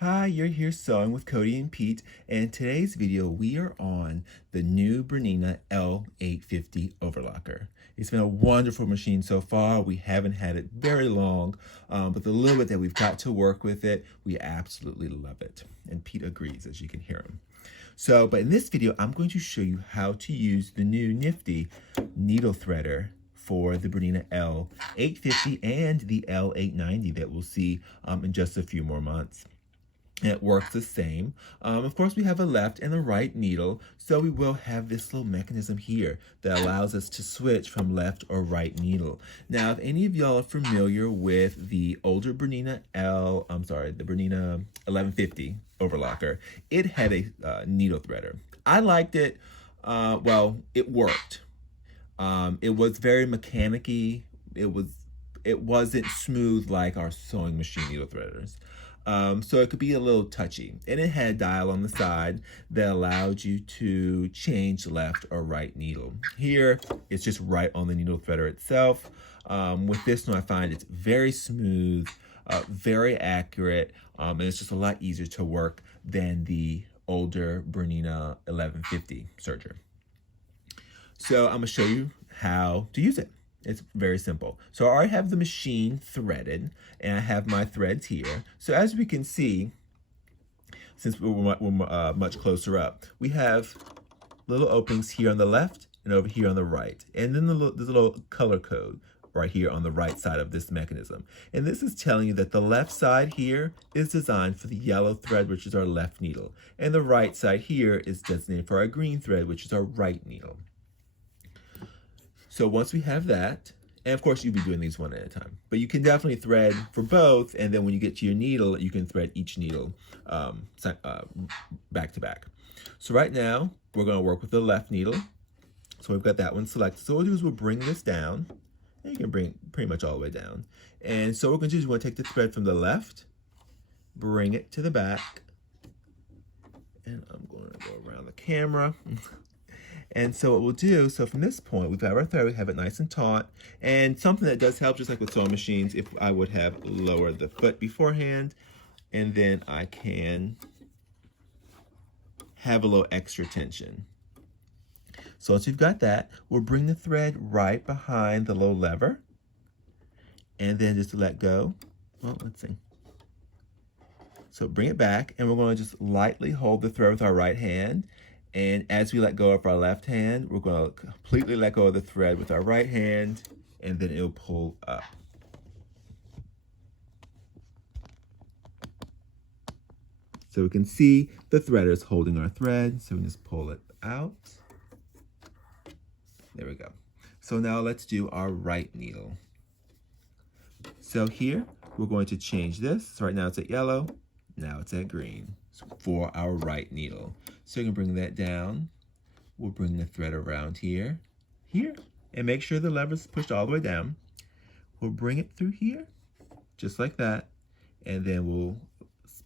Hi, you're here sewing with Cody and Pete, and in today's video we are on the new BERNINA L850 Overlocker. It's been a wonderful machine so far. We haven't had it very long, but the little bit that we've got to work with it, we absolutely love it. And Pete agrees, as you can hear him. But in this video, I'm going to show you how to use the new nifty needle threader for the BERNINA L850 and the L890 that we'll see in just a few more months. And it works the same. Of course, we have a left and a right needle, so we will have this little mechanism here that allows us to switch from left or right needle. Now, if any of y'all are familiar with the older BERNINA the BERNINA 1150 Overlocker, it had a needle threader. I liked it. Well, it worked. It was very mechanic-y. It wasn't smooth like our sewing machine needle threaders. So it could be a little touchy. And it had a dial on the side that allowed you to change left or right needle. Here, it's just right on the needle threader itself. With this one, I find it's very smooth, very accurate, and it's just a lot easier to work than the older BERNINA 1150 Serger. So I'm gonna show you how to use it. It's very simple. So I already have the machine threaded, and I have my threads here. So as we can see, since we're much closer up, we have little openings here on the left and over here on the right. And then there's a little color code right here on the right side of this mechanism. And this is telling you that the left side here is designed for the yellow thread, which is our left needle. And the right side here is designated for our green thread, which is our right needle. So once we have that, and of course you'll be doing these one at a time, but you can definitely thread for both, and then when you get to your needle, you can thread each needle back to back. So right now, we're gonna work with the left needle. So we've got that one selected. So what we'll do is we'll bring this down, and you can bring it pretty much all the way down. And so what we're gonna do is we're gonna take the thread from the left, bring it to the back, and I'm gonna go around the camera. And so what we'll do, so from this point, we've got our thread, we have it nice and taut. And something that does help, just like with sewing machines, if I would have lowered the foot beforehand, and then I can have a little extra tension. So once you've got that, we'll bring the thread right behind the little lever, and then just let go. Well, let's see. So bring it back, and we're going to just lightly hold the thread with our right hand. And as we let go of our left hand, we're going to completely let go of the thread with our right hand, and then it'll pull up. So we can see the threader is holding our thread, so we just pull it out. There we go. So now let's do our right needle. So here, we're going to change this. So right now it's at yellow, now it's at green for our right needle. So you can bring that down. We'll bring the thread around here, and make sure the lever's pushed all the way down. We'll bring it through here, just like that, and then we'll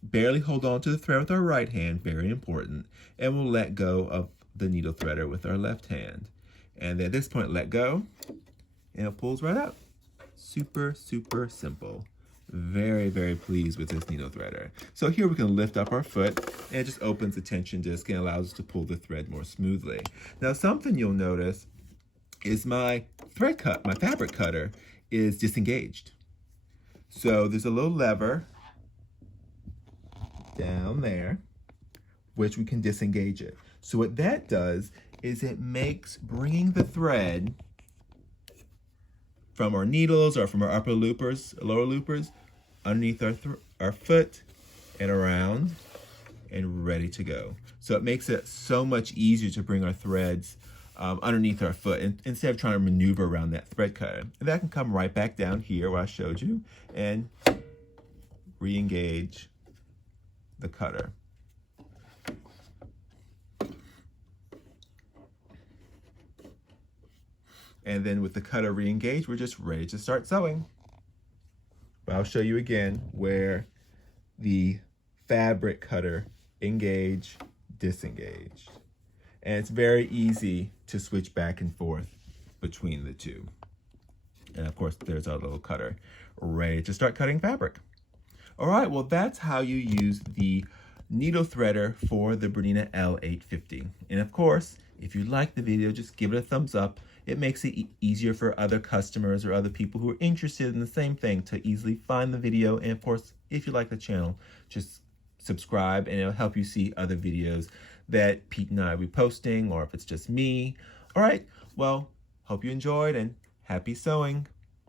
barely hold on to the thread with our right hand, very important, and we'll let go of the needle threader with our left hand. And then at this point, let go, and it pulls right out. Super, super simple. Very, very pleased with this needle threader. So here we can lift up our foot, and it just opens the tension disc and allows us to pull the thread more smoothly. Now, something you'll notice is my fabric cutter is disengaged. So there's a little lever down there, which we can disengage it. So what that does is it makes bringing the thread from our needles or from our upper loopers, lower loopers, underneath our foot and around and ready to go. So it makes it so much easier to bring our threads underneath our foot instead of trying to maneuver around that thread cutter. And that can come right back down here where I showed you and re-engage the cutter. And then with the cutter re-engaged, we're just ready to start sewing. But I'll show you again where the fabric cutter engage, disengage. And it's very easy to switch back and forth between the two. And of course, there's our little cutter ready to start cutting fabric. All right, well, that's how you use the needle threader for the BERNINA L850. And of course, if you like the video, just give it a thumbs up. It makes it easier for other customers or other people who are interested in the same thing to easily find the video. And of course, if you like the channel, just subscribe and it'll help you see other videos that Pete and I will be posting, or if it's just me. All right, well, hope you enjoyed and happy sewing.